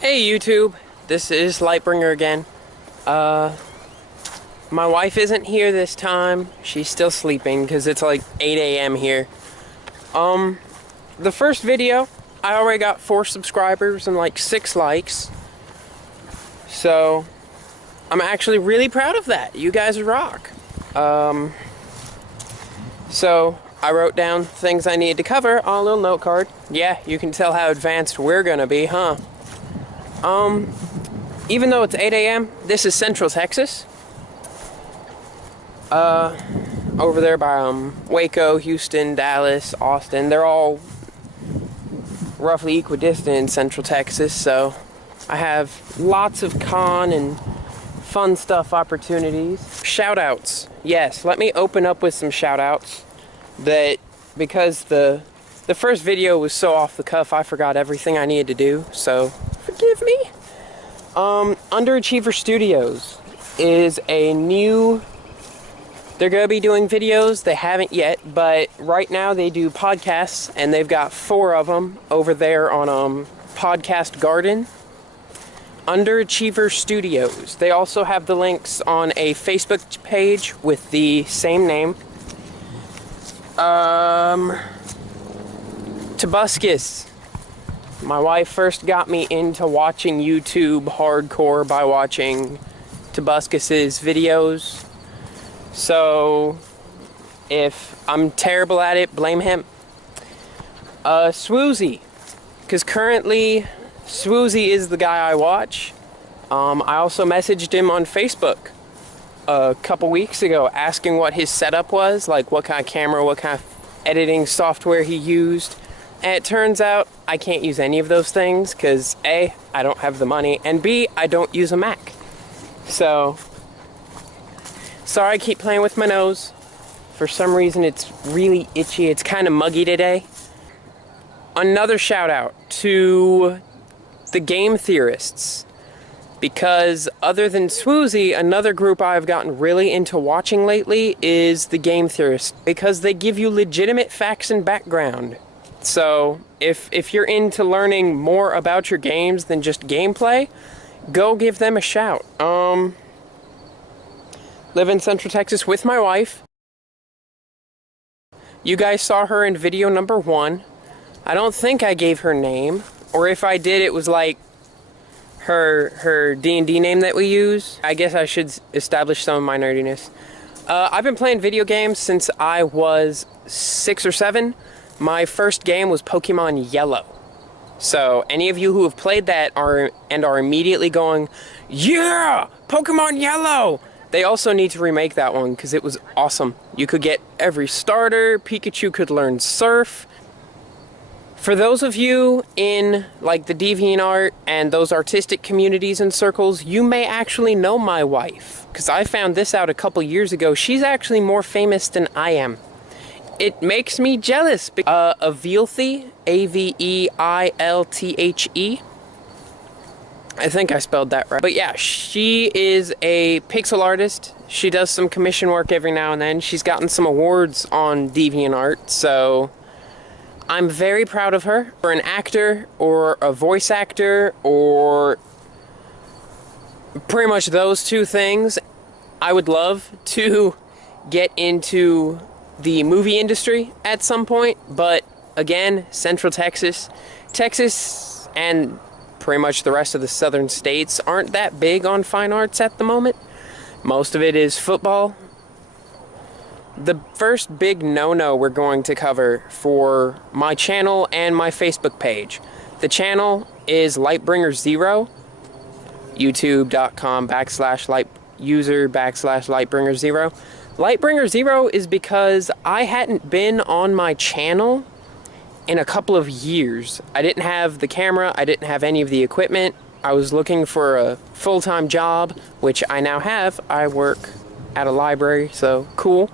Hey YouTube, this is Lightbringer again. My wife isn't here this time. She's still sleeping because it's like 8 a.m. here. The first video, I already got 4 subscribers and like 6 likes. So, I'm actually really proud of that. You guys rock. So, I wrote down things I needed to cover on a little note card. Yeah, you can tell how advanced we're gonna be, huh? Even though it's 8 a.m., this is Central Texas. Over there by, Waco, Houston, Dallas, Austin. They're all roughly equidistant in Central Texas, so I have lots of con and fun stuff opportunities. Shoutouts. Yes, let me open up with some shoutouts because the first video was so off the cuff, I forgot everything I needed to do, so forgive me. Underachiever Studios is a new... They're going to be doing videos. They haven't yet, but right now they do podcasts, and they've got 4 of them over there on Podcast Garden. Underachiever Studios. They also have the links on a Facebook page with the same name. Tobuscus. My wife first got me into watching YouTube hardcore by watching Tobuscus's videos. So, if I'm terrible at it, blame him. Swoozy. Because currently, Swoozy is the guy I watch. I also messaged him on Facebook a couple weeks ago asking what his setup was, like what kind of camera, what kind of editing software he used. And it turns out I can't use any of those things because A, I don't have the money, and B, I don't use a Mac. So, sorry I keep playing with my nose. For some reason it's really itchy. It's kind of muggy today. Another shout out to the game theorists. Because other than Swoozy, another group I've gotten really into watching lately is the game theorists. Because they give you legitimate facts and background. So, if you're into learning more about your games than just gameplay, go give them a shout. Live in Central Texas with my wife. You guys saw her in video number 1. I don't think I gave her name, or if I did, it was like her D&D name that we use. I guess I should establish some of my nerdiness. I've been playing video games since I was 6 or 7. My first game was Pokemon Yellow. So, any of you who have played that are immediately going, yeah, Pokemon Yellow! They also need to remake that one because it was awesome. You could get every starter, Pikachu could learn Surf. For those of you in like the DeviantArt and those artistic communities and circles, you may actually know my wife. Because I found this out a couple years ago. She's actually more famous than I am. It makes me jealous. Avilthe, Aveilthe. I think I spelled that right. But yeah, she is a pixel artist. She does some commission work every now and then. She's gotten some awards on DeviantArt, so I'm very proud of her. For an actor or a voice actor or pretty much those 2 things, I would love to get into the movie industry at some point, but again, Central Texas and pretty much the rest of the southern states aren't that big on fine arts at the moment. Most of it is football. The first big no-no we're going to cover for my channel and my Facebook page. The channel is Lightbringer0, youtube.com/Lightbringer0. Lightbringer0 is because I hadn't been on my channel in a couple of years. I didn't have the camera, I didn't have any of the equipment. I was looking for a full-time job, which I now have. I work at a library, so cool.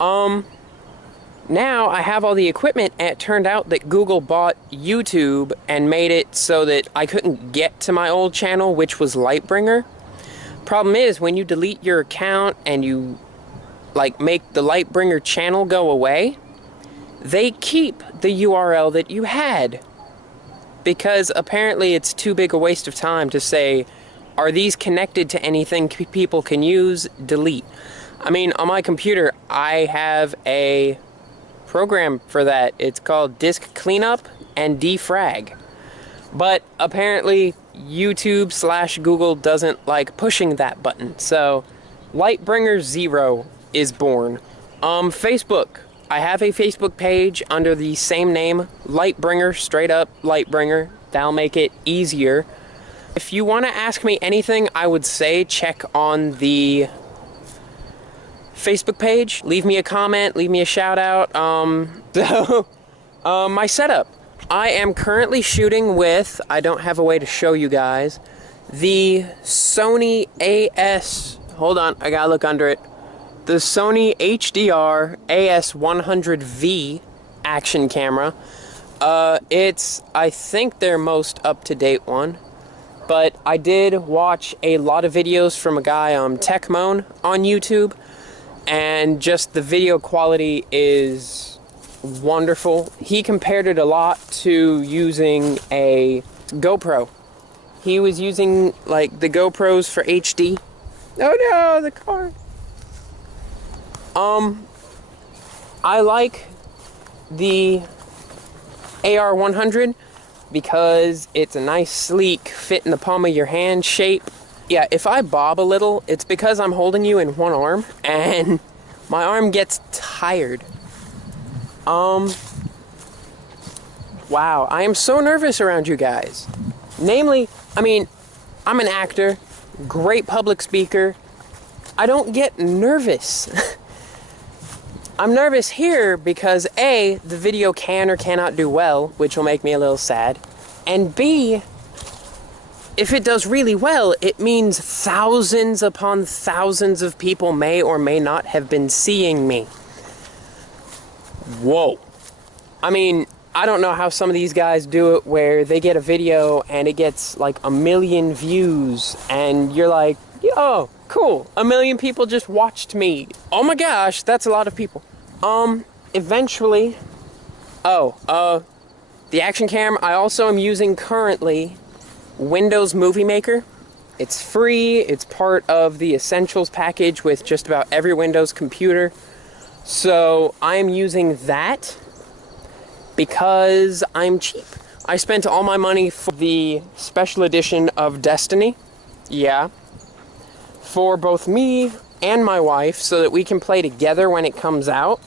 Now I have all the equipment, and it turned out that Google bought YouTube and made it so that I couldn't get to my old channel, which was Lightbringer. Problem is, when you delete your account and you like make the Lightbringer channel go away, they keep the URL that you had. because apparently it's too big a waste of time to say, are these connected to anything people can use? Delete. I mean, on my computer, I have a program for that. It's called Disk Cleanup and Defrag. But apparently, YouTube/Google doesn't like pushing that button. So, Lightbringer 0 is born. Facebook. I have a Facebook page under the same name, Lightbringer, straight up Lightbringer. That'll make it easier. If you want to ask me anything, I would say check on the Facebook page. Leave me a comment, leave me a shout out. My setup. I am currently shooting with, I don't have a way to show you guys, the Sony AS, hold on, I gotta look under it. The Sony HDR AS100V action camera. It's, I think, their most up-to-date one. But I did watch a lot of videos from a guy, Techmoan, on YouTube, and just the video quality is wonderful. He compared it a lot to using a GoPro. He was using, like, the GoPros for HD. Oh no, the car. I like the AR100 because it's a nice, sleek, fit in the palm of your hand shape. Yeah, if I bob a little, it's because I'm holding you in one arm, and my arm gets tired. Wow, I am so nervous around you guys. Namely, I mean, I'm an actor, great public speaker. I don't get nervous. I'm nervous here because A, the video can or cannot do well, which will make me a little sad. And B, if it does really well, it means thousands upon thousands of people may or may not have been seeing me. Whoa. I mean, I don't know how some of these guys do it where they get a video and it gets like 1 million views and you're like, yo, cool, 1 million people just watched me. Oh my gosh, that's a lot of people. Eventually, the action cam, I also am using currently Windows Movie Maker. It's free, it's part of the Essentials package with just about every Windows computer. So I am using that because I'm cheap. I spent all my money for the special edition of Destiny. Yeah. For both me and my wife so that we can play together when it comes out.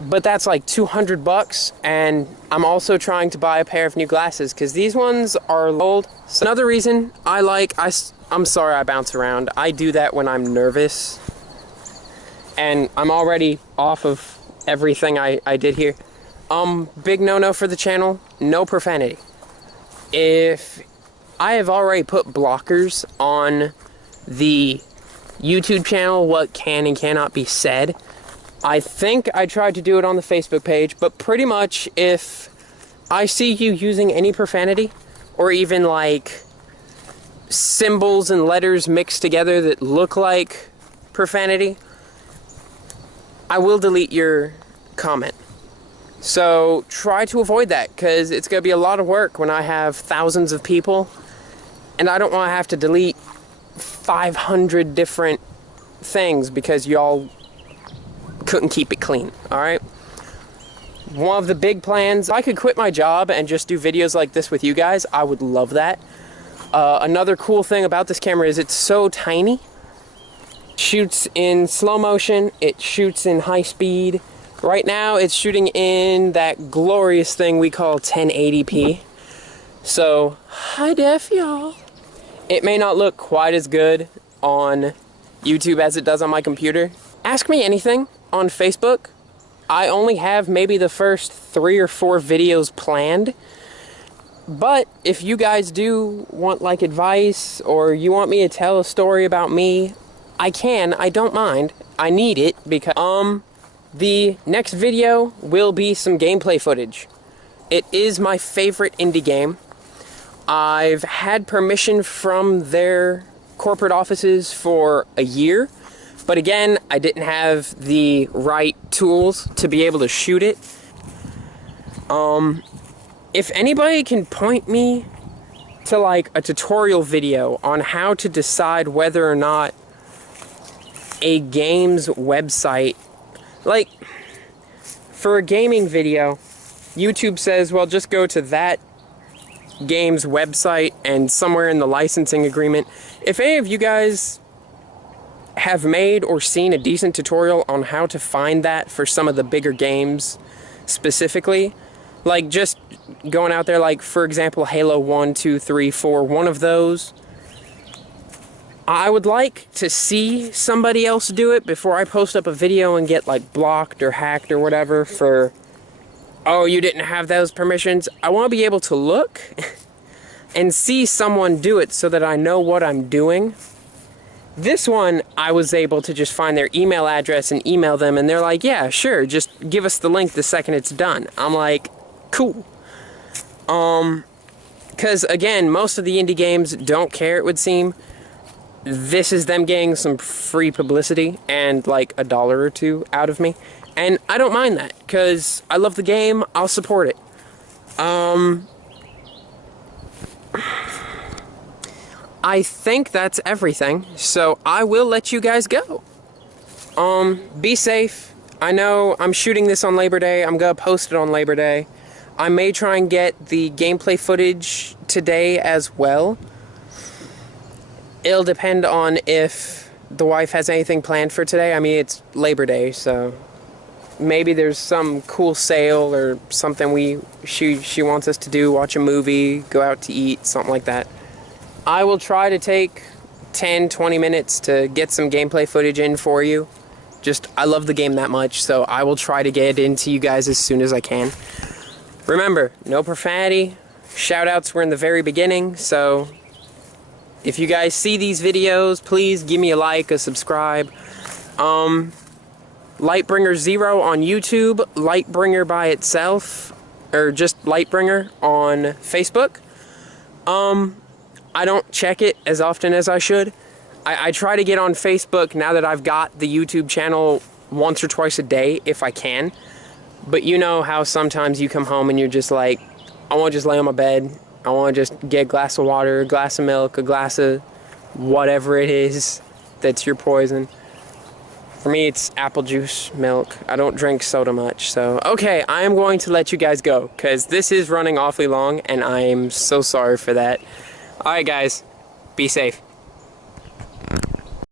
But that's like $200, and I'm also trying to buy a pair of new glasses because these ones are old. So another reason I'm sorry I bounce around. I do that when I'm nervous. And I'm already off of everything I did here. Big no-no for the channel, no profanity. If I have already put blockers on the YouTube channel, what can and cannot be said. I think I tried to do it on the Facebook page, but pretty much if I see you using any profanity, or even like symbols and letters mixed together that look like profanity, I will delete your comment. So try to avoid that, because it's going to be a lot of work when I have thousands of people, and I don't want to have to delete 500 different things because y'all couldn't keep it clean, alright? One of the big plans, if I could quit my job and just do videos like this with you guys, I would love that. Another cool thing about this camera is it's so tiny. It shoots in slow motion, it shoots in high speed. Right now it's shooting in that glorious thing we call 1080p. So, high def, y'all. It may not look quite as good on YouTube as it does on my computer. Ask me anything on Facebook. I only have maybe the first 3 or 4 videos planned. But if you guys do want like advice, or you want me to tell a story about me, I don't mind. I need it because the next video will be some gameplay footage. It is my favorite indie game. I've had permission from their corporate offices for a year, but again, I didn't have the right tools to be able to shoot it. If anybody can point me to like a tutorial video on how to decide whether or not a game's website, like for a gaming video, YouTube says, well, just go to that game's website and somewhere in the licensing agreement. If any of you guys have made or seen a decent tutorial on how to find that for some of the bigger games specifically, like just going out there, like for example Halo 1, 2, 3, 4, one of those, I would like to see somebody else do it before I post up a video and get like blocked or hacked or whatever for, oh, you didn't have those permissions. I want to be able to look and see someone do it so that I know what I'm doing. This one, I was able to just find their email address and email them, and they're like, yeah, sure, just give us the link the second it's done. I'm like, cool. Because again, most of the indie games don't care, it would seem. This is them getting some free publicity and like $1 or $2 out of me. And I don't mind that, because I love the game, I'll support it. I think that's everything, so I will let you guys go. Be safe. I know I'm shooting this on Labor Day. I'm gonna post it on Labor Day. I may try and get the gameplay footage today as well. It'll depend on if the wife has anything planned for today. I mean, it's Labor Day, so maybe there's some cool sale or something she wants us to do, watch a movie, go out to eat, something like that. I will try to take 10-20 minutes to get some gameplay footage in for you. Just, I love the game that much, so I will try to get it into you guys as soon as I can. Remember, no profanity. Shoutouts were in the very beginning, so if you guys see these videos, please give me a like, a subscribe. Lightbringer0 on YouTube, Lightbringer by itself, or just Lightbringer on Facebook. I don't check it as often as I should. I try to get on Facebook now that I've got the YouTube channel once or twice a day if I can. But you know how sometimes you come home and you're just like, I want to just lay on my bed. I want to just get a glass of water, a glass of milk, a glass of whatever it is that's your poison. For me, it's apple juice, milk. I don't drink soda much, so... Okay, I am going to let you guys go, because this is running awfully long, and I am so sorry for that. Alright guys, be safe.